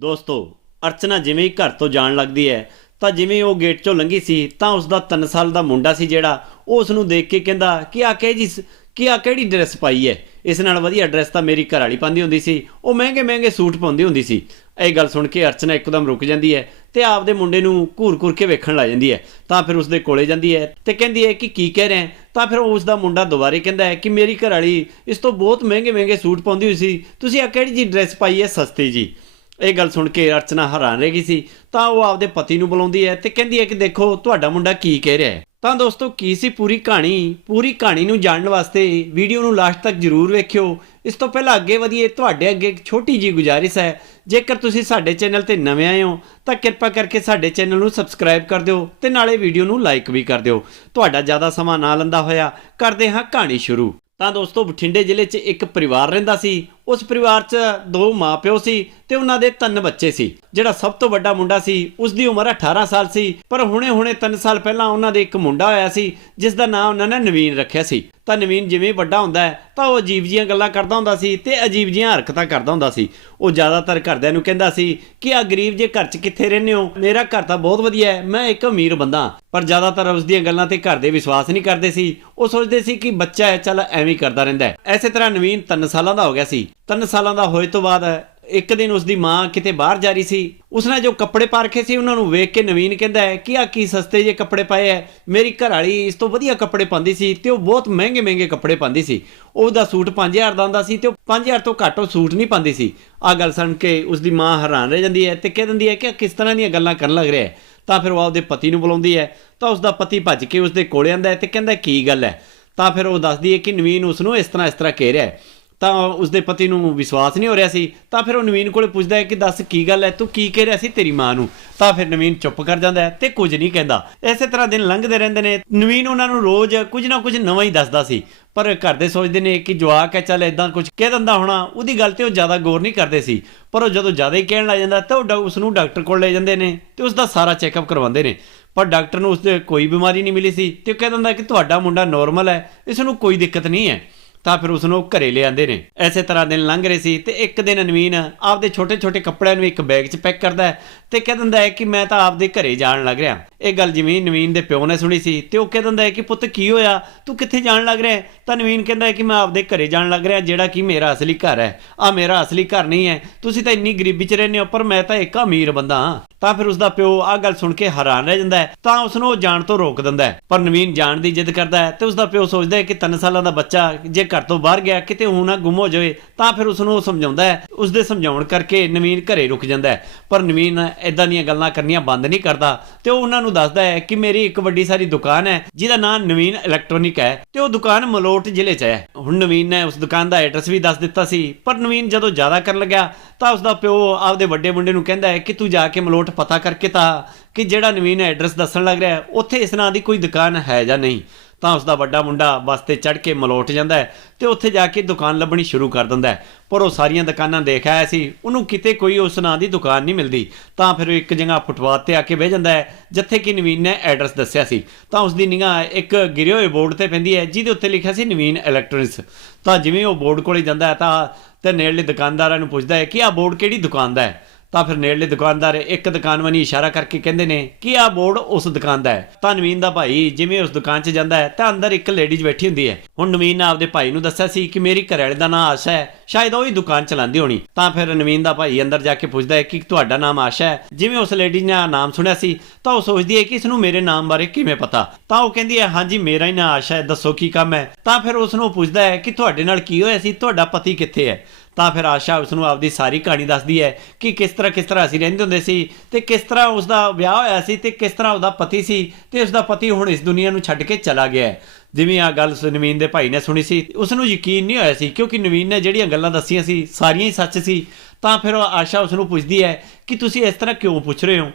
ਦੋਸਤੋ, ਅਰਚਨਾ ਜਿਵੇਂ ਹੀ ਘਰ ਤੋਂ ਜਾਣ ਲੱਗਦੀ ਹੈ, ਤਾਂ ਜਿਵੇਂ ਉਹ ਗੇਟ 'ਚੋਂ ਲੰਘੀ ਸੀ, ਤਾਂ ਉਸ ਦਾ 3 ਸਾਲ ਦਾ ਮੁੰਡਾ ਸੀ ਜਿਹੜਾ, ਉਹ ਉਸ ਨੂੰ ਦੇਖ ਕੇ ਕਹਿੰਦਾ, ਕਿ ਆ ਕਿਹ ਜੀ ਕਿ ਆ, ਕਿਹੜੀ ਡਰੈਸ ਪਾਈ ਹੈ? ਇਸ ਨਾਲ ਵਧੀਆ ਡਰੈਸ ਤਾਂ ਮੇਰੀ ਘਰ ਵਾਲੀ ਪਾਉਂਦੀ ਹੁੰਦੀ ਸੀ। ਉਹ ਮਹਿੰਗੇ ਮਹਿੰਗੇ ਸੂਟ ਪਾਉਂਦੀ ਹੁੰਦੀ ਸੀ। ਇਹ ਗੱਲ ਸੁਣ ਕੇ ਅਰਚਨਾ ਇੱਕਦਮ ਰੁਕ ਜਾਂਦੀ ਹੈ ਤੇ ਆਪਦੇ ਮੁੰਡੇ ਨੂੰ ਘੂਰ-ਘੂਰ ਕੇ ਵੇਖਣ ਲੱਗ ਜਾਂਦੀ ਹੈ। ਤਾਂ ਫਿਰ ਉਸਦੇ ਕੋਲੇ ਜਾਂਦੀ ਹੈ ਤੇ ਕਹਿੰਦੀ ਹੈ ਕਿ ਕੀ ਕਹਿ ਰਿਹਾ ਤਾਂ ਫਿਰ ਉਸ ਦਾ ਮੁੰਡਾ ਦੁਬਾਰੇ ਕਹਿੰਦਾ ਹੈ ਕਿ ਮੇਰੀ ਘਰ ਵਾਲੀ ਇਸ ਤੋਂ ਬਹੁਤ ਮਹਿੰਗੇ ਮਹਿੰਗੇ ਸੂਟ ਪਾਉਂਦੀ ਹੋਈ ਸੀ। ਤੁਸੀਂ ਆ ਕਿਹੜੀ ਜੀ ਡਰੈਸ ਪਾਈ ਹੈ? ਸਸਤੀ ਜੀ। ਇਹ ਗੱਲ ਸੁਣ ਕੇ ਅਰਚਨਾ ਹੈਰਾਨ ਰਹਿ ਗਈ ਸੀ। ਤਾਂ ਉਹ ਆਪਦੇ ਪਤੀ ਨੂੰ ਬੁਲਾਉਂਦੀ ਹੈ ਤੇ ਕਹਿੰਦੀ ਹੈ ਕਿ ਦੇਖੋ, ਤੁਹਾਡਾ ਮੁੰਡਾ ਕੀ ਕਹਿ ਰਿਹਾ ਹੈ। ਤਾਂ ਦੋਸਤੋ, ਕੀ ਸੀ ਪੂਰੀ ਕਹਾਣੀ? ਪੂਰੀ ਕਹਾਣੀ ਨੂੰ ਜਾਣਨ ਵਾਸਤੇ ਵੀਡੀਓ ਨੂੰ ਲਾਸਟ ਤੱਕ ਜਰੂਰ ਵੇਖਿਓ। ਇਸ ਤੋਂ ਪਹਿਲਾਂ ਅੱਗੇ ਵਧੀਏ ਤੁਹਾਡੇ ਅੱਗੇ ਇੱਕ ਛੋਟੀ ਜੀ ਗੁਜ਼ਾਰਿਸ਼ ਹੈ। ਜੇਕਰ ਤੁਸੀਂ ਸਾਡੇ ਚੈਨਲ ਤੇ ਨਵੇਂ ਆਏ ਹੋ, ਤਾਂ ਕਿਰਪਾ ਕਰਕੇ ਸਾਡੇ ਚੈਨਲ ਨੂੰ ਸਬਸਕ੍ਰਾਈਬ ਕਰ ਦਿਓ ਤੇ ਨਾਲੇ ਵੀਡੀਓ ਨੂੰ ਲਾਈਕ ਵੀ ਕਰ ਦਿਓ। ਤੁਹਾਡਾ ਜ਼ਿਆਦਾ ਸਮਾਂ ਨਾ ਲੰਦਾ ਹੋਇਆ, ਕਰਦੇ ਹਾਂ ਕਹਾਣੀ ਸ਼ੁਰੂ। ਤਾਂ ਦੋਸਤੋ, ਬਠਿੰਡੇ ਜ਼ਿਲ੍ਹੇ 'ਚ ਇੱਕ ਪਰਿਵਾਰ ਰਹਿੰਦਾ ਸੀ। ਉਸ ਪਰਿਵਾਰ 'ਚ ਦੋ ਮਾਪਿਓ ਸੀ ਤੇ ਉਹਨਾਂ ਦੇ ਤਿੰਨ ਬੱਚੇ ਸੀ। ਜਿਹੜਾ ਸਭ ਤੋਂ ਵੱਡਾ ਮੁੰਡਾ ਸੀ ਉਸ ਦੀ ਉਮਰ 18 ਸਾਲ ਸੀ, ਪਰ ਹੁਣੇ-ਹੁਣੇ 3 ਸਾਲ ਪਹਿਲਾਂ ਉਹਨਾਂ ਦੇ ਇੱਕ ਮੁੰਡਾ ਹੋਇਆ ਸੀ, ਜਿਸ ਦਾ ਨਾਮ ਉਹਨਾਂ ਨੇ ਨਵੀਨ ਰੱਖਿਆ ਸੀ। ਤਾਂ ਨਵੀਨ ਜਿਵੇਂ ਵੱਡਾ ਹੁੰਦਾ ਹੈ, ਤਾਂ ਉਹ ਅਜੀਬ ਜੀਆਂ ਗੱਲਾਂ ਕਰਦਾ ਹੁੰਦਾ ਸੀ ਤੇ ਅਜੀਬ ਜੀਆਂ ਹਰਕਤਾਂ ਕਰਦਾ ਹੁੰਦਾ ਸੀ। ਉਹ ਜ਼ਿਆਦਾਤਰ ਘਰਦਿਆਂ ਨੂੰ ਕਹਿੰਦਾ ਸੀ ਕਿ ਆ ਗਰੀਬ ਜੇ ਘਰ 'ਚ ਕਿੱਥੇ ਰਹਿੰਦੇ ਹੋ? ਮੇਰਾ ਘਰ ਤਾਂ ਬਹੁਤ ਵਧੀਆ ਹੈ, ਮੈਂ ਇੱਕ ਅਮੀਰ ਬੰਦਾ ਪਰ ਜ਼ਿਆਦਾਤਰ ਉਸ ਦੀਆਂ ਗੱਲਾਂ ਤੇ ਘਰ ਦੇ ਵਿਸ਼ਵਾਸ ਨਹੀਂ ਕਰਦੇ ਸੀ। ਉਹ ਸੋਚਦੇ ਸੀ ਕਿ ਬੱਚਾ ਹੈ, ਚੱਲ ਐਵੇਂ ਹੀ ਕਰਦਾ ਰਹਿੰਦਾ ਹੈ। ਐਸੇ ਤਰ੍ਹਾਂ ਨਵੀਨ 3 ਸਾਲਾਂ ਦਾ ਹੋ ਗਿਆ ਸੀ। 3 ਸਾਲਾਂ ਦਾ ਹੋਏ ਤੋਂ ਬਾਅਦ ਇੱਕ ਦਿਨ ਉਸ ਦੀ ਮਾਂ ਕਿਤੇ ਬਾਹਰ ਜਾ ਰਹੀ ਸੀ। ਉਸਨੇ ਜੋ ਕੱਪੜੇ ਪਾ ਰਖੇ ਸੀ, ਉਹਨਾਂ ਨੂੰ ਵੇਖ ਕੇ ਨਵੀਨ ਕਹਿੰਦਾ ਹੈ ਕਿ ਆ ਕੀ ਸਸਤੇ ਜੇ ਕੱਪੜੇ ਪਾਏ ਐ। ਮੇਰੀ ਘਰ ਵਾਲੀ ਇਸ ਤੋਂ ਵਧੀਆ ਕੱਪੜੇ ਪਾਉਂਦੀ ਸੀ ਤੇ ਉਹ ਬਹੁਤ ਮਹਿੰਗੇ ਮਹਿੰਗੇ ਕੱਪੜੇ ਪਾਉਂਦੀ ਸੀ। ਉਹਦਾ ਸੂਟ 5000 ਦਾ ਹੁੰਦਾ ਸੀ ਤੇ ਉਹ 5000 ਤੋਂ ਘੱਟ ਉਹ ਸੂਟ ਨਹੀਂ ਪਾਉਂਦੀ ਸੀ। ਆ ਗੱਲ ਸੁਣ ਕੇ ਉਸ ਦੀ ਮਾਂ ਹੈਰਾਨ ਰਹਿ ਜਾਂਦੀ ਹੈ ਤੇ ਕਹਿ ਦਿੰਦੀ ਹੈ ਕਿ ਆਹ ਕਿਸ ਤਰ੍ਹਾਂ ਦੀਆਂ ਗੱਲਾਂ ਕਰਨ ਲੱਗ ਰਿਹਾ ਹੈ। ਤਾਂ ਫਿਰ ਉਹ ਆਪਦੇ ਪਤੀ ਨੂੰ ਬੁਲਾਉਂਦੀ ਹੈ। ਤਾਂ ਉਸ ਦਾ ਪਤੀ ਭੱਜ ਕੇ ਉਸ ਦੇ ਕੋਲੇ ਆਂਦਾ ਹੈ ਤੇ ਕਹਿੰਦਾ ਕੀ ਗੱਲ ਹੈ? ਤਾਂ ਫਿਰ ਉਹ ਦੱਸਦੀ ਹੈ ਕਿ ਨਵੀਨ ਉਸ ਨੂੰ ਇਸ ਤਰ੍ਹਾਂ ਇਸ ਤਰ੍ਹਾਂ ਕਹਿ ਰਿਹਾ ਹੈ। ਤਾਂ ਉਸਦੇ ਪਤੀ ਨੂੰ ਵਿਸ਼ਵਾਸ ਨਹੀਂ ਹੋ ਰਿਹਾ ਸੀ, ਤਾਂ ਫਿਰ ਉਹ ਨਵੀਨ ਕੋਲੇ ਪੁੱਛਦਾ ਹੈ ਕਿ ਦੱਸ ਕੀ ਗੱਲ ਹੈ, ਤੂੰ ਕੀ ਕਹਿ ਰਿਹਾ ਸੀ ਤੇਰੀ ਮਾਂ ਨੂੰ? ਤਾਂ ਫਿਰ ਨਵੀਨ ਚੁੱਪ ਕਰ ਜਾਂਦਾ ਹੈ ਤੇ ਕੁਝ ਨਹੀਂ ਕਹਿੰਦਾ। ਇਸੇ ਤਰ੍ਹਾਂ ਦਿਨ ਲੰਘਦੇ ਰਹਿੰਦੇ ਨੇ। ਨਵੀਨ ਉਹਨਾਂ ਨੂੰ ਰੋਜ਼ ਕੁਝ ਨਾ ਕੁਝ ਨਵਾਂ ਹੀ ਦੱਸਦਾ ਸੀ, ਪਰ ਘਰ ਦੇ ਸੋਚਦੇ ਨੇ ਕਿ ਜਵਾਕ ਹੈ ਚੱਲ ਇਦਾਂ ਕੁਝ ਕਹਿ ਦਿੰਦਾ ਹੋਣਾ, ਉਹਦੀ ਗੱਲ ਤੇ ਉਹ ਜ਼ਿਆਦਾ ਗੌਰ ਨਹੀਂ ਕਰਦੇ ਸੀ। ਪਰ ਉਹ ਜਦੋਂ ਜ਼ਿਆਦਾ ਹੀ ਕਹਿਣ ਲੱਗ ਜਾਂਦਾ ਤਾਂ ਉਹ ਡਾ- ਉਸ ਨੂੰ ਡਾਕਟਰ ਕੋਲ ਲੈ ਜਾਂਦੇ ਨੇ ਤੇ ਉਸ ਦਾ ਸਾਰਾ ਚੈੱਕਅਪ ਕਰਵਾਉਂਦੇ ਨੇ। ਪਰ ਡਾਕਟਰ ਨੂੰ ਉਸ ਦੇ ਕੋਈ ਬਿਮਾਰੀ ਨਹੀਂ ਮਿਲੀ ਸੀ ਤੇ ਉਹ ਕਹਿ ਦਿੰਦਾ ਕਿ ਤੁਹਾਡਾ ਮੁੰਡਾ ਨਾਰਮਲ ਹੈ, ਇਸ ਨੂੰ ਕੋਈ ਦਿੱਕਤ ਨਹੀਂ ਹੈ। ਤਾਂ ਫਿਰ ਉਸ ਨੂੰ ਘਰੇ ਲਿਆਂਦੇ ਨੇ। ਐਸੇ ਤਰ੍ਹਾਂ ਦਿਨ ਲੰਘ ਰਹੇ ਸੀ ਤੇ ਇੱਕ ਦਿਨ ਨਵੀਨ ਆਪਦੇ ਛੋਟੇ-ਛੋਟੇ ਕੱਪੜਿਆਂ ਨੂੰ ਇੱਕ ਬੈਗ 'ਚ ਪੈਕ ਕਰਦਾ ਹੈ ਤੇ ਕਹਿ ਦਿੰਦਾ ਹੈ ਕਿ ਮੈਂ ਤਾਂ ਆਪਦੇ ਘਰੇ ਜਾਣ ਲੱਗ ਰਿਹਾ। ਇਹ ਗੱਲ ਜਿਵੇਂ ਨਵੀਨ ਦੇ ਪਿਓ ਨੇ ਸੁਣੀ ਸੀ ਤੇ ਉਹ ਕਹਿ ਦਿੰਦਾ ਹੈ ਕਿ ਪੁੱਤ ਕੀ ਹੋਇਆ? ਤੂੰ ਕਿੱਥੇ ਜਾਣ ਲੱਗ ਰਿਹਾ ਤਾਂ ਨਵੀਨ ਕਹਿੰਦਾ ਹੈ ਕਿ ਮੈਂ ਆਪਦੇ ਘਰੇ ਜਾਣ ਲੱਗ ਰਿਹਾ, ਜਿਹੜਾ ਕਿ ਮੇਰਾ ਅਸਲੀ ਘਰ ਹੈ। ਆ ਮੇਰਾ ਅਸਲੀ ਘਰ ਨਹੀਂ ਹੈ। ਤੁਸੀਂ ਤਾਂ ਇੰਨੀ ਗਰੀਬੀ 'ਚ ਰਹਿੰਦੇ ਹੋ, ਪਰ ਮੈਂ ਤਾਂ ਇੱਕ ਅਮੀਰ ਬੰਦਾ ਹਾਂ। ਤਾਂ ਫਿਰ ਉਸ ਦਾ ਪਿਓ ਆ ਗੱਲ ਸੁਣ ਕੇ ਹੈਰਾਨ ਰਹਿ ਜਾਂਦਾ ਹੈ। ਤਾਂ ਉਸ ਨੂੰ ਉਹ ਜਾਣ ਤੋਂ ਰੋਕ ਦਿੰਦਾ ਹੈ। ਪਰ ਨਵੀਨ ਜਾਣ ਦੀ ਜਿੱਦ ਕਰਦਾ ਹੈ ਤੇ ਉਸ ਦਾ ਪਿਓ ਸੋਚਦਾ ਹੈ ਕਿ 3 ਸਾਲਾਂ ਦਾ ਬੱਚਾ, ਜੇ ਘਰ ਤੋਂ ਬਾਹਰ ਗਿਆ, ਕਿਤੇ ਹੁਣ ਨਾ ਗੁੰਮ ਹੋ ਜਾਵੇ, ਤਾਂ ਫਿਰ ਉਸ ਨੂੰ ਉਹ ਸਮਝਾਉਂਦਾ ਹੈ। ਉਸ ਦੇ ਸਮਝਾਉਣ ਕਰਕੇ ਨਵੀਨ ਘਰੇ ਰੁਕ ਜਾਂਦਾ ਹੈ। ਪਰ ਨਵੀਨ ਇਦਾਂ ਦੀਆਂ ਗੱਲਾਂ ਕਰਨੀਆਂ ਬੰਦ ਨਹੀਂ ਕਰਦਾ ਤੇ ਉਹ ਉਹਨਾਂ ਨੂੰ ਦੱਸਦਾ ਹੈ ਕਿ ਮੇਰੀ ਇੱਕ ਵੱਡੀ ਸਾਰੀ ਦੁਕਾਨ ਹੈ, ਜਿਹਦਾ ਨਾਮ ਨਵੀਨ ਇਲੈਕਟ੍ਰੋਨਿਕ ਹੈ ਤੇ ਉਹ ਦੁਕਾਨ ਮਲੋਟ ਜ਼ਿਲ੍ਹੇ 'ਚ ਹੈ। ਹੁਣ ਨਵੀਨ ਨੇ ਉਸ ਦੁਕਾਨ ਦਾ ਐਡਰੈਸ ਵੀ ਦੱਸ ਦਿੱਤਾ ਸੀ, ਪਰ ਨਵੀਨ ਜਦੋਂ ਜ਼ਿਆਦਾ ਕਰਨ ਲੱਗਿਆ, ਤਾਂ ਉਸ ਦਾ ਪਿਓ ਆਪਦੇ ਵੱਡੇ ਮੁੰਡੇ ਨੂੰ ਕਹਿੰਦਾ ਹੈ ਕਿ ਤੂੰ ਜਾ ਕੇ ਮਲੋਟ ਪਤਾ ਕਰਕੇ ਤਾਂ ਕਿ ਜਿਹੜਾ ਨਵੀਨ ਐਡਰੈਸ ਦੱਸਣ ਲੱਗ ਰਿਹਾ ਉੱਥੇ ਇਸ ਨਾਂ ਦੀ ਕੋਈ ਦੁਕਾਨ ਹੈ ਜਾਂ ਨਹੀਂ। ਤਾਂ ਉਸ ਦਾ ਵੱਡਾ ਮੁੰਡਾ ਬੱਸ ਤੇ ਚੜ ਕੇ ਮਲੋਟ ਜਾਂਦਾ ਹੈ ਤੇ ਉੱਥੇ ਜਾ ਕੇ ਦੁਕਾਨ ਲੱਭਣੀ ਸ਼ੁਰੂ ਕਰ ਦਿੰਦਾ ਹੈ। ਪਰ ਉਹ ਸਾਰੀਆਂ ਦੁਕਾਨਾਂ ਦੇਖ ਆਇਆ ਸੀ, ਉਹਨੂੰ ਕਿਤੇ ਕੋਈ ਉਸ ਨਾਂ ਦੀ ਦੁਕਾਨ ਨਹੀਂ ਮਿਲਦੀ। ਤਾਂ ਫਿਰ ਉਹ ਇੱਕ ਜਗ੍ਹਾ ਫੁੱਟਪਾਥ ਤੇ ਆ ਕੇ ਬਹਿ ਜਾਂਦਾ ਹੈ, ਜਿੱਥੇ ਕਿ ਨਵੀਨ ਨੇ ਐਡਰੈਸ ਦੱਸਿਆ ਸੀ। ਤਾਂ ਉਸ ਦੀ ਨਿਗਾਹ ਇੱਕ ਗਿਰੇ ਹੋਏ ਬੋਰਡ ਤੇ ਪੈਂਦੀ ਹੈ, ਜਿਹਦੇ ਉੱਤੇ ਲਿਖਿਆ ਸੀ ਨਵੀਨ ਇਲੈਕਟ੍ਰੋਨਿਕਸ। ਤਾਂ ਜਿਵੇਂ ਉਹ ਬੋਰਡ ਕੋਲੇ ਜਾਂਦਾ ਹੈ ਤਾਂ ਤੇ ਨੇੜਲੇ ਦੁਕਾਨਦਾਰਾਂ ਨੂੰ ਪੁੱਛਦਾ ਹੈ ਕਿ ਆਹ ਬੋਰਡ ਕਿਹੜੀ ਦੁਕਾਨ ਦਾ ਹੈ? ਤਾਂ ਫਿਰ ਨੇੜਲੇ ਦੁਕਾਨਦਾਰ ਇੱਕ ਦੁਕਾਨ ਵਨੀ ਇਸ਼ਾਰਾ ਕਰਕੇ ਕਹਿੰਦੇ ਨੇ, ਕਿ ਆਹ ਬੋਰਡ ਉਸ ਦੁਕਾਨ ਦਾ ਹੈ? ਤਾਂ ਨਵੀਨ ਦਾ ਭਾਈ ਜਿਵੇਂ ਉਸ ਦੁਕਾਨ 'ਚ ਜਾਂਦਾ ਹੈ, ਤਾਂ ਅੰਦਰ ਇੱਕ ਲੇਡੀਜ਼ ਬੈਠੀ ਹੁੰਦੀ ਹੈ। ਹੁਣ ਨਵੀਨ ਨੇ ਆਪਦੇ ਭਾਈ ਨੂੰ ਦੱਸਿਆ ਸੀ ਕਿ ਮੇਰੀ ਘਰਵਾਲੇ ਦਾ ਨਾਮ ਆਸ਼ਾ ਹੈ, ਸ਼ਾਇਦ ਉਹ ਹੀ ਦੁਕਾਨ ਚਲਾਉਂਦੀ ਹੋਣੀ। ਤਾਂ ਫਿਰ ਨਵੀਨ ਦਾ ਭਾਈ ਅੰਦਰ ਜਾ ਕੇ ਪੁੱਛਦਾ ਹੈ ਕਿ ਤੁਹਾਡਾ ਨਾਮ ਆਸ਼ਾ ਹੈ? ਜਿਵੇਂ ਉਸ ਲੇਡੀ ਨੇ ਨਾਮ ਸੁਣਿਆ ਸੀ, ਤਾਂ ਉਹ ਸੋਚਦੀ ਹੈ ਕਿ ਇਸ ਨੂੰ ਮੇਰੇ ਨਾਮ ਬਾਰੇ ਕਿਵੇਂ ਪਤਾ? ਤਾਂ ਉਹ ਕਹਿੰਦੀ ਹੈ, ਹਾਂਜੀ, ਮੇਰਾ ਹੀ ਨਾਮ ਆਸ਼ਾ ਹੈ, ਦੱਸੋ ਕੀ ਕੰਮ ਹੈ? ਤਾਂ ਫਿਰ ਉਸ ਨੂੰ ਪੁੱਛਦਾ ਹੈ ਕਿ ਤੁਹਾਡੇ ਨਾਲ ਕੀ ਹੋਇਆ ਸੀ? ਤੁਹਾਡਾ ਪਤੀ ਕਿੱਥੇ ਹੈ? ਤਾਂ ਫਿਰ ਆਸ਼ਾ ਉਸ ਨੂੰ ਆਪਦੀ ਸਾਰੀ ਕਹਾਣੀ ਦੱਸਦੀ ਹੈ ਕਿ ਕਿਸ ਤਰ੍ਹਾਂ ਕਿਸ ਤਰ੍ਹਾਂ ਅਸੀਂ ਰਹਿੰਦੇ ਹੁੰਦੇ ਸੀ ਤੇ ਕਿਸ ਤਰ੍ਹਾਂ ਉਸ ਦਾ ਵਿਆਹ ਹੋਇਆ ਸੀ ਤੇ ਕਿਸ ਤਰ੍ਹਾਂ ਉਹਦਾ ਪਤੀ ਸੀ ਤੇ ਉਸ ਦਾ ਪਤੀ ਹੁਣ ਇਸ ਦੁਨੀਆ ਨੂੰ ਛੱਡ ਕੇ ਚਲਾ ਗਿਆ ਹੈ। ਜਿਵੇਂ ਆ ਗੱਲ ਸ- ਨਵੀਨ ਦੇ ਭਾਈ ਨੇ ਸੁਣੀ ਸੀ ਉਸ ਨੂੰ ਯਕੀਨ ਨਹੀਂ ਹੋਇਆ ਸੀ ਕਿਉਂਕਿ ਨਵੀਨ ਨੇ ਜਿਹੜੀਆਂ ਗੱਲਾਂ ਦੱਸੀਆਂ ਸੀ, ਸਾਰੀਆਂ ਹੀ ਸੱਚ ਸੀ। ਤਾਂ ਫਿਰ ਉਹ ਆਸ਼ਾ ਉਸ ਨੂੰ ਪੁੱਛਦੀ ਹੈ ਕਿ ਤੁਸੀਂ ਇਸ ਤਰ੍ਹਾਂ ਕਿਉਂ ਪੁੱਛ ਰਹੇ ਹੋ?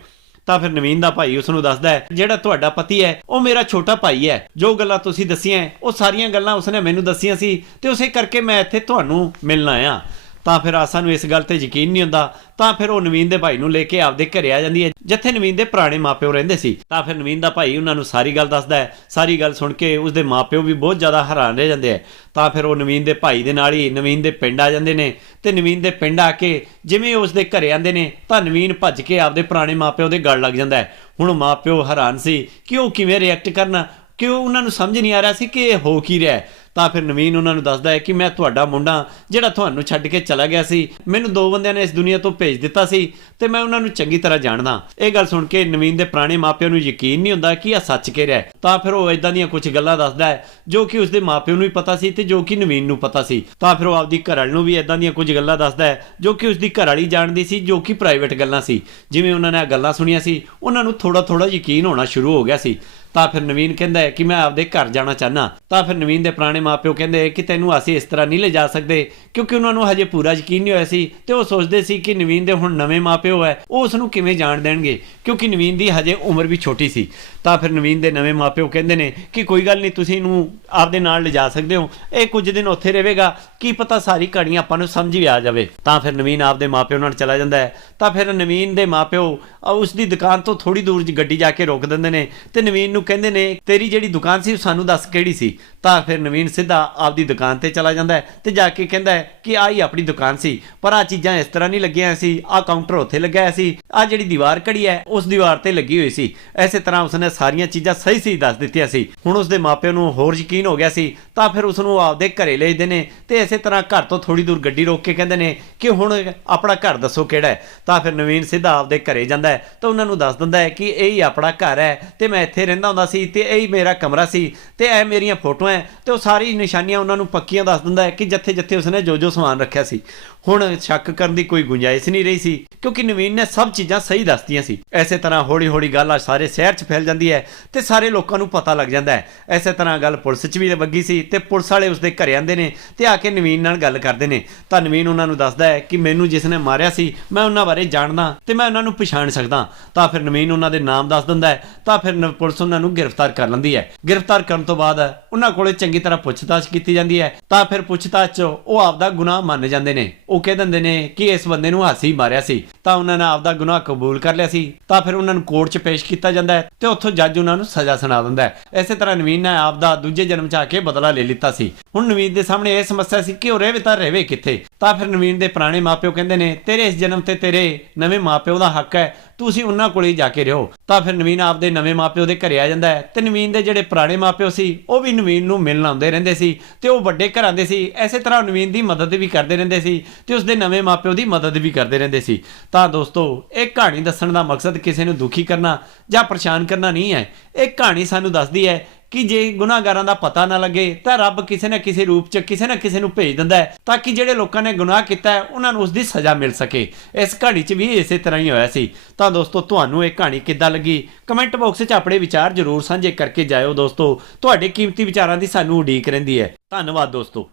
ਤਾਂ ਫਿਰ ਨਵੀਨ ਦਾ ਭਾਈ ਉਸ ਨੂੰ ਦੱਸਦਾ ਹੈ, ਜਿਹੜਾ ਤੁਹਾਡਾ ਪਤੀ ਹੈ, ਉਹ ਮੇਰਾ ਛੋਟਾ ਭਾਈ ਹੈ। ਜੋ ਗੱਲਾਂ ਤੁਸੀਂ ਦੱਸੀਆਂ ਉਹ ਸਾਰੀਆਂ ਗੱਲਾਂ ਉਸਨੇ ਮੈਨੂੰ ਦੱਸੀਆਂ ਸੀ ਤੇ ਉਸੇ ਕਰਕੇ ਮੈਂ ਇੱਥੇ ਤੁਹਾਨੂੰ ਮਿਲਣ ਆਇਆ। ਤਾਂ ਫਿਰ ਆਸਾ ਨੂੰ ਇਸ ਗੱਲ ਤੇ ਯਕੀਨ ਨਹੀਂ ਹੁੰਦਾ। ਤਾਂ ਫਿਰ ਉਹ ਨਵੀਨ ਦੇ ਭਾਈ ਨੂੰ ਲੈ ਕੇ ਆਪਦੇ ਘਰੇ ਆ ਜਾਂਦੀ ਹੈ, ਜਿੱਥੇ ਨਵੀਨ ਦੇ ਪੁਰਾਣੇ ਮਾਪਿਓ ਰਹਿੰਦੇ ਸੀ। ਤਾਂ ਫਿਰ ਨਵੀਨ ਦਾ ਭਾਈ ਉਹਨਾਂ ਨੂੰ ਸਾਰੀ ਗੱਲ ਦੱਸਦਾ ਹੈ। ਸਾਰੀ ਗੱਲ ਸੁਣ ਕੇ ਉਸਦੇ ਮਾਪਿਓ ਵੀ ਬਹੁਤ ਜ਼ਿਆਦਾ ਹੈਰਾਨ ਰਹਿ ਜਾਂਦੇ ਆ ਤਾਂ ਫਿਰ ਉਹ ਨਵੀਨ ਦੇ ਭਾਈ ਦੇ ਨਾਲ ਹੀ ਨਵੀਨ ਦੇ ਪਿੰਡ ਆ ਜਾਂਦੇ ਨੇ ਤੇ ਨਵੀਨ ਦੇ ਪਿੰਡ ਆ ਕੇ ਜਿਵੇਂ ਉਸਦੇ ਘਰੇ ਆਂਦੇ ਨੇ, ਤਾਂ ਨਵੀਨ ਭੱਜ ਕੇ ਆਪਦੇ ਪੁਰਾਣੇ ਮਾਪਿਓ ਦੇ ਗਲ ਲੱਗ ਜਾਂਦਾ ਹੈ। ਹੁਣ ਮਾਪਿਓ ਹੈਰਾਨ ਸੀ ਕਿ ਉਹ ਕਿਵੇਂ ਰਿਐਕਟ ਕਰਨਾ। ਕਿ ਉਹ ਉਹਨਾਂ ਨੂੰ ਸਮਝ ਨਹੀਂ ਆ ਰਿਹਾ ਸੀ ਕਿ ਇਹ ਹੋ ਕੀ ਰਿਹਾ ਤਾਂ ਫਿਰ ਨਵੀਨ ਉਹਨਾਂ ਨੂੰ ਦੱਸਦਾ ਹੈ ਕਿ ਮੈਂ ਤੁਹਾਡਾ ਮੁੰਡਾ, ਜਿਹੜਾ ਤੁਹਾਨੂੰ ਛੱਡ ਕੇ ਚਲਾ ਗਿਆ ਸੀ, ਮੈਨੂੰ ਦੋ ਬੰਦਿਆਂ ਨੇ ਇਸ ਦੁਨੀਆ ਤੋਂ ਭੇਜ ਦਿੱਤਾ ਸੀ ਤੇ ਮੈਂ ਉਹਨਾਂ ਨੂੰ ਚੰਗੀ ਤਰ੍ਹਾਂ ਜਾਣਦਾ। ਇਹ ਗੱਲ ਸੁਣ ਕੇ ਨਵੀਨ ਦੇ ਪੁਰਾਣੇ ਮਾਪਿਆਂ ਨੂੰ ਯਕੀਨ ਨਹੀਂ ਹੁੰਦਾ ਕਿ ਇਹ ਸੱਚ ਕਹਿ ਰਿਹਾ ਤਾਂ ਫਿਰ ਉਹ ਇਦਾਂ ਦੀਆਂ ਕੁਝ ਗੱਲਾਂ ਦੱਸਦਾ ਹੈ, ਜੋ ਕਿ ਉਸਦੇ ਮਾਪਿਆਂ ਨੂੰ ਵੀ ਪਤਾ ਸੀ ਤੇ ਜੋ ਕਿ ਨਵੀਨ ਨੂੰ ਪਤਾ ਸੀ। ਤਾਂ ਫਿਰ ਉਹ ਆਪਦੀ ਘਰ ਘਰਵਾਲੀ ਨੂੰ ਵੀ ਇਦਾਂ ਦੀਆਂ ਕੁਝ ਗੱਲਾਂ ਦੱਸਦਾ ਹੈ, ਜੋ ਕਿ ਉਸਦੀ ਘਰ ਵਾਲੀ ਜਾਣਦੀ ਸੀ, ਜੋ ਕਿ ਪ੍ਰਾਈਵੇਟ ਗੱਲਾਂ ਸੀ। ਜਿਵੇਂ ਉਹਨਾਂ ਨੇ ਇਹ ਗੱਲਾਂ ਸੁਣੀਆਂ ਸੀ, ਉਹਨਾਂ ਨੂੰ ਥੋੜਾ ਥੋੜਾ ਯਕੀਨ ਹੋਣਾ ਸ਼ੁਰੂ ਹੋ ਗਿਆ ਸੀ। ਤਾਂ ਫਿਰ ਨਵੀਨ ਕਹਿੰਦਾ ਹੈ ਕਿ ਮੈਂ ਆਪਦੇ ਘਰ ਜਾਣਾ ਚਾਹਨਾ ਤਾਂ ਫਿਰ ਨਵੀਨ ਦੇ ਪੁਰਾਣੇ ਮਾਪਿਓ ਕਹਿੰਦੇ ਕਿ ਤੈਨੂੰ ਅਸੀਂ ਇਸ ਤਰ੍ਹਾਂ ਨਹੀਂ ਲੈ ਜਾ ਸਕਦੇ ਕਿਉਂਕਿ ਉਹਨਾਂ ਨੂੰ ਹਜੇ ਪੂਰਾ ਯਕੀਨ ਨਹੀਂ ਹੋਇਆ ਸੀ ਤੇ ਉਹ ਸੋਚਦੇ ਸੀ ਕਿ ਨਵੀਨ ਦੇ ਹੁਣ ਨਵੇਂ ਮਾਪਿਓ ਹੈ ਉਹ ਉਸ ਨੂੰ ਕਿਵੇਂ ਜਾਣ ਦੇਣਗੇ ਕਿਉਂਕਿ ਨਵੀਨ ਦੀ ਹਜੇ ਉਮਰ ਵੀ ਛੋਟੀ ਸੀ। ਤਾਂ ਫਿਰ ਨਵੀਨ ਦੇ ਨਵੇਂ ਮਾਪਿਓ ਕਹਿੰਦੇ ਨੇ ਕਿ ਕੋਈ ਗੱਲ ਨਹੀਂ ਤੁਸੀਂ ਇਹਨੂੰ ਆਪਦੇ ਨਾਲ ਲਿਜਾ ਸਕਦੇ ਹੋ ਇਹ ਕੁਝ ਦਿਨ ਉੱਥੇ ਰਹੇਗਾ ਕੀ ਪਤਾ ਸਾਰੀ ਕਹਾਣੀ ਆਪਾਂ ਨੂੰ ਸਮਝ ਵੀ ਆ ਜਾਵੇ। ਤਾਂ ਫਿਰ ਨਵੀਨ ਆਪਦੇ ਮਾਪਿਓ ਨਾਲ ਚਲਾ ਜਾਂਦਾ ਹੈ। ਤਾਂ ਫਿਰ ਨਵੀਨ ਦੇ ਮਾਪਿਓ ਅ, ਉਸ ਦੀ ਦੁਕਾਨ ਤੋਂ ਥੋੜੀ ਦੂਰ ਗੱਡੀ ਜਾ ਕੇ ਰੋਕ ਦਿੰਦੇ ਨੇ ਤੇ ਨਵੀਨ ਨੂੰ ਕਹਿੰਦੇ ਨੇ, ਤੇਰੀ ਜਿਹੜੀ ਦੁਕਾਨ ਸੀ, ਉਹ ਸਾਨੂੰ ਦੱਸ ਕਿਹੜੀ ਸੀ? ਤਾਂ ਫਿਰ ਨਵੀਨ ਸਿੱਧਾ ਆਪਦੀ ਦੁਕਾਨ ਤੇ ਚਲਾ ਜਾਂਦਾ ਹੈ ਤੇ ਜਾ ਕੇ ਕਹਿੰਦਾ ਕਿ ਆਹ ਹੀ ਆਪਣੀ ਦੁਕਾਨ ਸੀ, ਪਰ ਆ ਚੀਜ਼ਾਂ ਇਸ ਤਰ੍ਹਾਂ ਨਹੀਂ ਲੱਗੀਆਂ ਸੀ। ਆ ਕਾਊਂਟਰ ਉੱਥੇ ਲੱਗਿਆ ਹੋਇਆ ਸੀ। ਆ ਜਿਹੜੀ ਦੀਵਾਰ ਘੜੀ ਹੈ, ਉਸ ਦੀਵਾਰ ਤੇ ਲੱਗੀ ਹੋਈ ਸੀ। ਐਸੇ ਤਰ੍ਹਾਂ ਉਸਨੇ ਸਾਰੀਆਂ ਚੀਜ਼ਾਂ ਸਹੀ ਸਹੀ ਦੱਸ ਦਿੱਤੀਆਂ ਸੀ। ਹੁਣ ਉਸਦੇ ਮਾਪਿਆਂ ਨੂੰ ਹੋਰ ਯਕੀਨ ਹੋ ਗਿਆ ਸੀ, ਤਾਂ ਫਿਰ ਉਸ ਨੂੰ ਆਪਦੇ ਘਰੇ ਲੈ ਜਾਂਦੇ ਨੇ ਤੇ ਐਸੇ ਤਰ੍ਹਾਂ ਘਰ ਤੋਂ ਥੋੜੀ ਦੂਰ ਗੱਡੀ ਰੋਕ ਕੇ ਕਹਿੰਦੇ ਨੇ ਕਿ ਹੁਣ ਆਪਣਾ ਘਰ ਦੱਸੋ ਕਿਹੜਾ ਹੈ। ਤਾਂ ਫਿਰ ਨਵੀਨ ਸਿੱਧਾ ਆਪਦੇ ਘਰੇ ਜਾਂਦਾ ਹੈ, ਤਾਂ ਉਹਨਾਂ ਨੂੰ ਦੱਸ ਦਿੰਦਾ ਹੈ ਕਿ ਇਹ ਹੀ ਆਪਣਾ ਘਰ ਹੈ ਤੇ ਮੈਂ ਇੱਥੇ ਰਹਿੰਦਾ ਹੁੰਦਾ ਸੀ ਤੇ ਇਹ ਹੀ ਮੇਰਾ ਕਮਰਾ ਸੀ ਤੇ ਇਹ ਮੇਰੀਆਂ ਫੋਟੋਆਂ ਤੇ ਉਹ ਸਾਰੀ ਨਿਸ਼ਾਨੀਆਂ ਉਹਨਾਂ ਨੂੰ ਪੱਕੀਆਂ ਦੱਸ ਦਿੰਦਾ ਹੈ ਕਿ ਜਿੱਥੇ ਜਿੱਥੇ ਉਸਨੇ ਜੋ ਜੋ ਸਮਾਨ ਰੱਖਿਆ ਸੀ। ਹੁਣ ਸ਼ੱਕ ਕਰਨ ਦੀ ਕੋਈ ਗੁੰਜਾਇਸ਼ ਨਹੀਂ ਰਹੀ ਸੀ, ਕਿਉਂਕਿ ਨਵੀਨ ਨੇ ਸਭ ਚੀਜ਼ਾਂ ਸਹੀ ਦੱਸਦੀਆਂ ਸੀ। ਐਸੇ ਤਰ੍ਹਾਂ ਹੌਲੀ ਹੌਲੀ ਗੱਲ ਆ ਸਾਰੇ ਸ਼ਹਿਰ 'ਚ ਫੈਲ ਜਾਂਦੀ ਹੈ ਤੇ ਸਾਰੇ ਲੋਕਾਂ ਨੂੰ ਪਤਾ ਲੱਗ ਜਾਂਦਾ ਹੈ। ਐਸੇ ਤਰ੍ਹਾਂ ਗੱਲ ਪੁਲਿਸ 'ਚ ਵੀ ਵੱਗੀ ਸੀ ਤੇ ਪੁਲਿਸ ਵਾਲੇ ਉਸਦੇ ਘਰੇ ਆਂਦੇ ਨੇ ਤੇ ਆ ਕੇ ਨਵੀਨ ਨਾਲ ਗੱਲ ਕਰਦੇ ਨੇ। ਤਾਂ ਨਵੀਨ ਉਹਨਾਂ ਨੂੰ ਦੱਸਦਾ ਹੈ ਕਿ ਮੈਨੂੰ ਜਿਸ ਨੇ ਮਾਰਿਆ ਸੀ, ਮੈਂ ਉਹਨਾਂ ਬਾਰੇ ਜਾਣਦਾ ਤੇ ਮੈਂ ਉਹਨਾਂ ਨੂੰ ਪਛਾਣ ਸਕਦਾ। ਤਾਂ ਫਿਰ ਨਵੀਨ ਉਹਨਾਂ ਦੇ ਨਾਮ ਦੱਸ ਦਿੰਦਾ ਹੈ। ਤਾਂ ਫਿਰ ਨ- ਪੁਲਿਸ ਉਹਨਾਂ ਨੂੰ ਗ੍ਰਿਫਤਾਰ ਕਰ ਲੈਂਦੀ ਹੈ। ਗ੍ਰਿਫਤਾਰ ਕਰਨ ਤੋਂ ਬਾਅਦ ਉਹਨਾਂ ਕੋਲੇ ਚੰਗੀ ਤਰ੍ਹਾਂ ਪੁੱਛਤਾਛ ਕੀਤੀ ਜਾਂਦੀ ਹੈ। ਤਾਂ ਫਿਰ ਪੁੱਛਤਾਛ 'ਚ ਉਹ ਆਪਦਾ ਗੁਨਾਹ ਮੰਨ ਜਾਂਦੇ ਨੇ। ਉਹ ਕਹਿ ਦਿੰਦੇ ਨੇ ਕਿ ਇਸ ਬੰਦੇ ਨੂੰ ਹਾਸੀ ਮਾਰਿਆ ਸੀ। ਤਾਂ ਉਹਨਾਂ ਨੇ ਆਪਦਾ ਗੁਨਾਹ ਕਬੂਲ ਕਰ ਲਿਆ ਸੀ। ਤਾਂ ਫਿਰ ਉਹਨਾਂ ਨੂੰ ਕੋਰਟ 'ਚ ਪੇਸ਼ ਕੀਤਾ ਜਾਂਦਾ ਹੈ ਤੇ ਉੱਥੋਂ ਜੱਜ ਉਹਨਾਂ ਨੂੰ ਸਜ਼ਾ ਸੁਣਾ ਦਿੰਦਾ ਹੈ। ਇਸੇ ਤਰ੍ਹਾਂ ਨਵੀਨ ਨੇ ਆਪਦਾ ਦੂਜੇ ਜਨਮ 'ਚ ਆ ਕੇ ਬਦਲਾ ਲੈ ਲਿੱਤਾ ਸੀ। ਹੁਣ ਨਵੀਨ ਦੇ ਸਾਹਮਣੇ ਇਹ ਸਮੱਸਿਆ ਸੀ ਕਿ ਉਹ ਰਹਿਵੇ ਤਾਂ ਰਹਿਵੇ ਕਿੱਥੇ? ਤਾਂ ਫਿਰ ਨਵੀਨ ਦੇ ਪੁਰਾਣੇ ਮਾਪਿਓ ਕਹਿੰਦੇ ਨੇ, ਤੇਰੇ ਇਸ ਜਨਮ ਤੇ ਤੇਰੇ ਨਵੇਂ ਮਾਪਿਓ ਦਾ ਹੱਕ ਹੈ। ਤੁਸੀਂ ਉਹਨਾਂ ਕੋਲੇ ਹੀ ਜਾ ਕੇ ਰਹੋ। ਤਾਂ ਫਿਰ ਨਵੀਨ ਆਪਦੇ ਨਵੇਂ ਮਾਪਿਓ ਦੇ ਘਰੇ ਆ ਜਾਂਦਾ ਹੈ ਤੇ ਨਵੀਨ ਦੇ ਜਿਹੜੇ ਪੁਰਾਣੇ ਮਾਪਿਓ ਸੀ, ਉਹ ਵੀ ਨਵੀਨ ਨੂੰ ਮਿਲਣ ਆਉਂਦੇ ਰਹਿੰਦੇ ਸੀ ਤੇ ਉਹ ਵੱਡੇ ਘਰਾਂ ਦੇ ਸੀ, ਐਸੇ ਤਰ੍ਹਾਂ ਨਵੀਨ ਦੀ ਮਦਦ ਵੀ ਕਰਦੇ ਰਹਿੰਦੇ ਸੀ ਤੇ ਉਸਦੇ ਨਵੇਂ ਮਾਪਿਓ ਦੀ ਮਦਦ ਵੀ ਕਰਦੇ ਰਹਿੰਦੇ ਸੀ। ਤਾਂ ਦੋਸਤੋ, ਇਹ ਕਹਾਣੀ ਦੱਸਣ ਦਾ ਮਕਸਦ ਕਿਸੇ ਨੂੰ ਦੁਖੀ ਕਰਨਾ ਜਾਂ ਪਰੇਸ਼ਾਨ ਕਰਨਾ ਨਹੀਂ ਹੈ। ਇਹ ਕਹਾਣੀ ਸਾਨੂੰ ਦੱਸਦੀ ਹੈ ਕਿ ਜੇ ਗੁਨਾਹਗਾਰਾਂ ਦਾ ਪਤਾ ਨਾ ਲੱਗੇ, ਤਾਂ ਰੱਬ ਕਿਸੇ ਨਾ ਕਿਸੇ ਰੂਪ 'ਚ ਕਿਸੇ ਨਾ ਕਿਸੇ ਨੂੰ ਭੇਜ ਦਿੰਦਾ ਹੈ, ਤਾਂ ਕਿ ਜਿਹੜੇ ਲੋਕਾਂ ਨੇ ਗੁਨਾਹ ਕੀਤਾ ਹੈ, ਉਹਨਾਂ ਨੂੰ ਉਸ ਦੀ ਸਜ਼ਾ ਮਿਲ ਸਕੇ। ਇਸ ਕਹਾਣੀ 'ਚ ਵੀ ਇਸੇ ਤਰ੍ਹਾਂ ਹੀ ਹੋਇਆ ਸੀ। ਤਾਂ ਦੋਸਤੋ, ਤੁਹਾਨੂੰ ਇਹ ਕਹਾਣੀ ਕਿੱਦਾਂ ਲੱਗੀ? ਕਮੈਂਟ ਬਾਕਸ 'ਚ ਆਪਣੇ ਵਿਚਾਰ ਜ਼ਰੂਰ ਸਾਂਝੇ ਕਰਕੇ ਜਾਇਓ ਦੋਸਤੋ। ਤੁਹਾਡੇ ਕੀਮਤੀ ਵਿਚਾਰਾਂ ਦੀ ਸਾਨੂੰ ਉਡੀਕ ਰਹਿੰਦੀ ਹੈ। ਧੰਨਵਾਦ ਦੋਸਤੋ।